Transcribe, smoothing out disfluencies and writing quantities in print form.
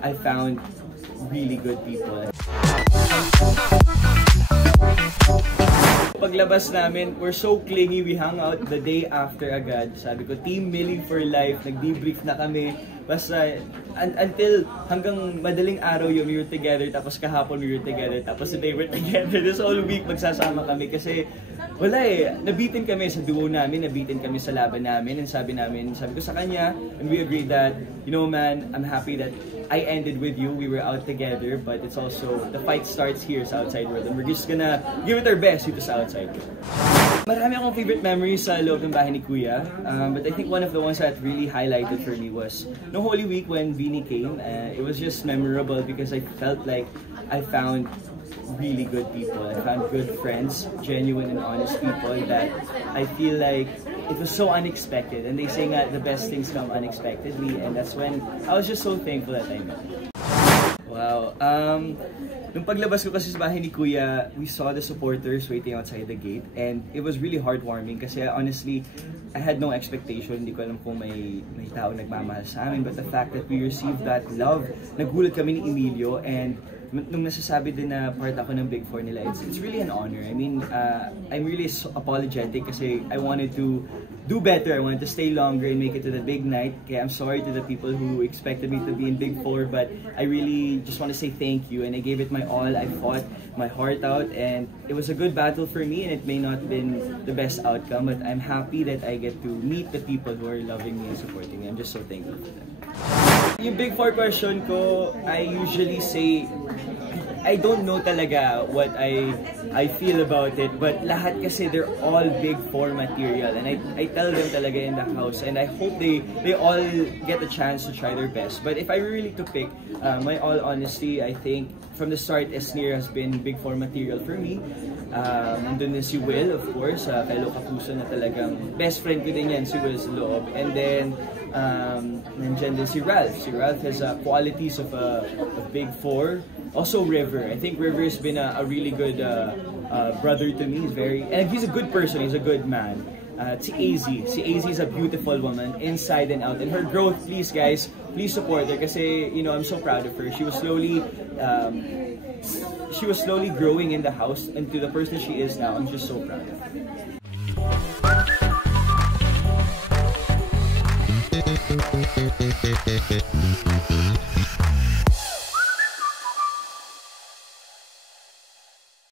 I found really good people. Paglabas namin, we're so clingy, we hung out the day after agad. Sabi ko, Team Millie for life, nag-debrief na kami. Basta, until hanggang madaling araw yun, we were together, tapos kahapon we were together, tapos today we're together. This whole week, magsasama kami kasi wala eh, nabitin kami sa duo namin, nabitin kami sa laban namin, and sabi ko sa kanya, and we agreed that, you know man, I'm happy that I ended with you, we were out together, but it's also, the fight starts here sa outside world, and we're just gonna give it our best dito sa outside world. Marami akong favorite memories sa loob ng bahay ni Kuya, but I think one of the ones that really highlighted for me was no Holy Week when Beanie came. It was just memorable because I felt like I found really good people. I found good friends, genuine and honest people that I feel like it was so unexpected. And they say that the best things come unexpectedly, and that's when I was just so thankful that I met them. Wow. Nung paglabas ko kasi sa bahay ni Kuya, we saw the supporters waiting outside the gate, and it was really heartwarming kasi honestly, I had no expectation. Hindi ko alam kung may tao nagmamahal sa amin, but the fact that we received that love, nagulat kami ni Emilio, and nung nasasabi din na part ako ng Big Four nila, it's really an honor. I mean, I'm really so apologetic kasi I wanted to do better. I wanted to stay longer and make it to the big night. Kaya I'm sorry to the people who expected me to be in Big Four, but I really just want to say thank you, and I gave it my all. I fought my heart out, and it was a good battle for me, and it may not have been the best outcome, but I'm happy that I get to meet the people who are loving me and supporting me. I'm just so thankful for them. Yung Big Four question ko, I usually say, I don't know talaga what I feel about it, but lahat kasi they're all Big Four material, and I tell them talaga in the house, and I hope they all get a chance to try their best. But if I really to pick, my all honesty, I think from the start, Esnir has been Big Four material for me. Nandun din si Will, of course, fellow kapuso na talagang best friend ko din yan, si Will sa loob. And then, nandyan din si Ralph. Si Ralph has qualities of a Big Four. Also River. I think River has been a really good brother to me. He's a good person, he's a good man. Si AZ. Si AZ is a beautiful woman, inside and out. And her growth, please guys, please support her kasi, you know, I'm so proud of her. She was slowly growing in the house into the person she is now. I'm just so proud of her.